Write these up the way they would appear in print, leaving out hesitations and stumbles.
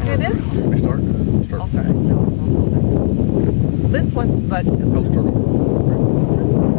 Okay, this. Start. I'll start. No, this once, but I'll start over.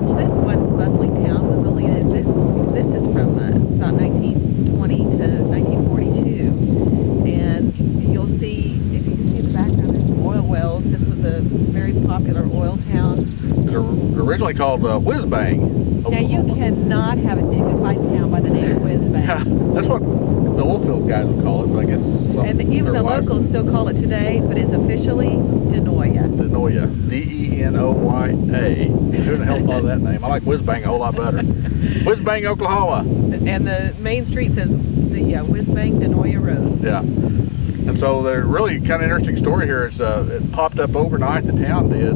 well, this once bustling town was only in existence from about 1920 to 1942, and you'll see, if you can see in the background, there's some oil wells. This was a very popular oil town. It was originally called Whizbang. Now you cannot have a dignified town by the name of Whizbang. Yeah, that's what the oil field guys would call it, but I guess some. And even the locals still call it today, but it's officially Denoya. Denoya, D-E-N-O-Y-A. Who the hell thought of that name? I like Whizbang a whole lot better. Whizbang, Oklahoma. And the main street says the Whizbang Denoya Road. Yeah. And so they're really kind of interesting story here. It's it popped up overnight. The town did,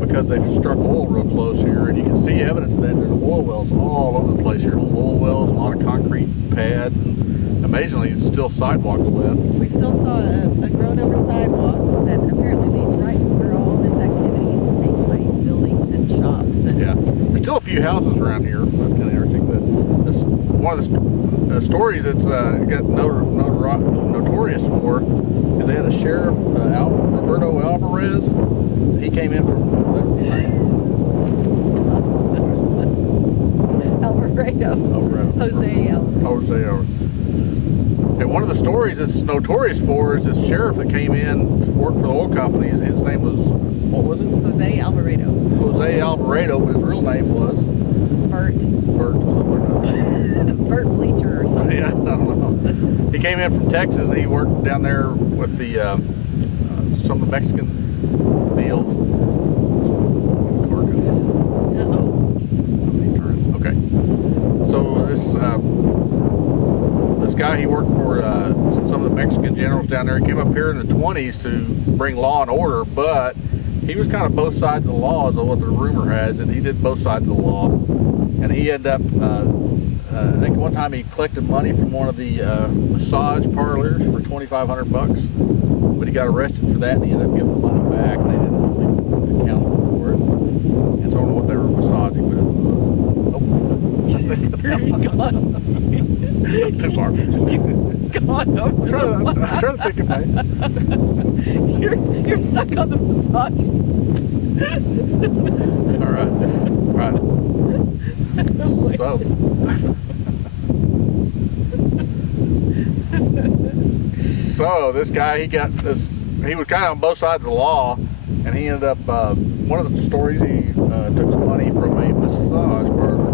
because they've struck oil real close here, and you can see evidence of that. There's oil wells all over the place here. Little oil wells, a lot of concrete pads, and amazingly, still sidewalks left. We still saw a grown-over sidewalk that apparently leads right to where all this activity used to take place, buildings and shops. And Yeah, there's still a few houses around here. That's kind of interesting. But this, one of the stories that's got notorious for is they had a sheriff, Roberto Alvarez. He came in from Alvarado. Jose Alvarado. And one of the stories that's notorious for is this sheriff that came in to work for the oil companies. His name was, what was it? Jose Alvarado. Jose Alvarado, but his real name was? Bert. Bert, something like that. Bert Bleacher or something. Yeah, I don't know. He came in from Texas. He worked down there with the some of the Mexican deals. Okay. So this guy, he worked for some of the Mexican generals down there. He came up here in the 20s to bring law and order, but he was kind of both sides of the law, is what the rumor has, and he did both sides of the law. And he ended up, I think one time he collected money from one of the massage parlors for $2,500, but he got arrested for that, and he ended up giving the money back, and they didn't really account for it. And so I don't know what they were massaging, but too far. God, no. I'm trying to think of it. You're stuck on the massage. All right. So this guy, he was kind of on both sides of the law, and he ended up, one of the stories, he took some money from a massage parlor,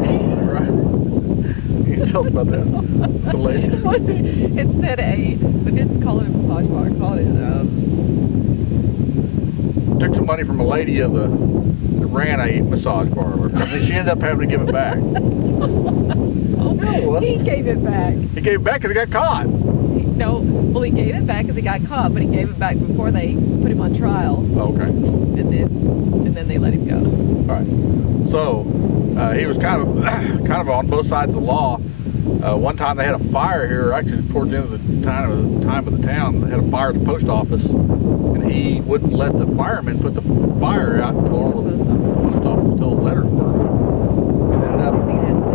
right? You can tell us about that, the ladies. Instead we didn't call it a massage bar, called it, took some money from a lady that ran a massage parlor, and she ended up having to give it back. He gave it back. He gave it back because he got caught. He gave it back because he got caught, but he gave it back before they put him on trial. Okay. And then they let him go. All right. So he was kind of on both sides of the law. One time they had a fire here, actually towards the end of the time of the town. They had a fire at the post office, and he wouldn't let the firemen put the fire out until all the post office until the letters were up. It ended up. It had to do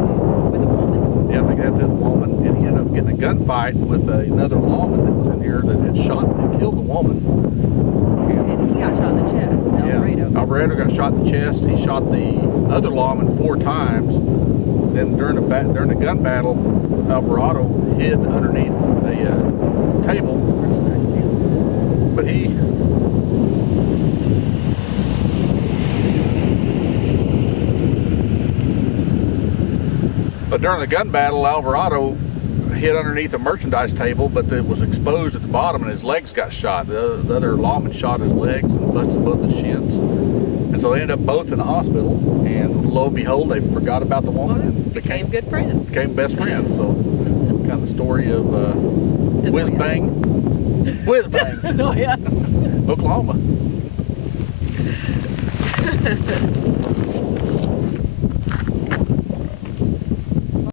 with a woman. Yeah, I think it had to do with a woman, and he ended up getting a gunfight with another lawman that was in here that had killed the woman. And he got shot in the chest. Alvarado. Yeah, Alvarado got shot in the chest. He shot the other lawman 4 times. Then during the gun battle, Alvarado hid underneath a table. Merchandise table. But during the gun battle, Alvarado hid underneath a merchandise table, but it was exposed at the bottom, and his legs got shot. The other lawman shot his legs and busted both his shins. And so they ended up both in the hospital, and lo and behold, they forgot about the woman and became good friends. Became best friends. So kind of the story of Whizbang, Denoya, Oklahoma.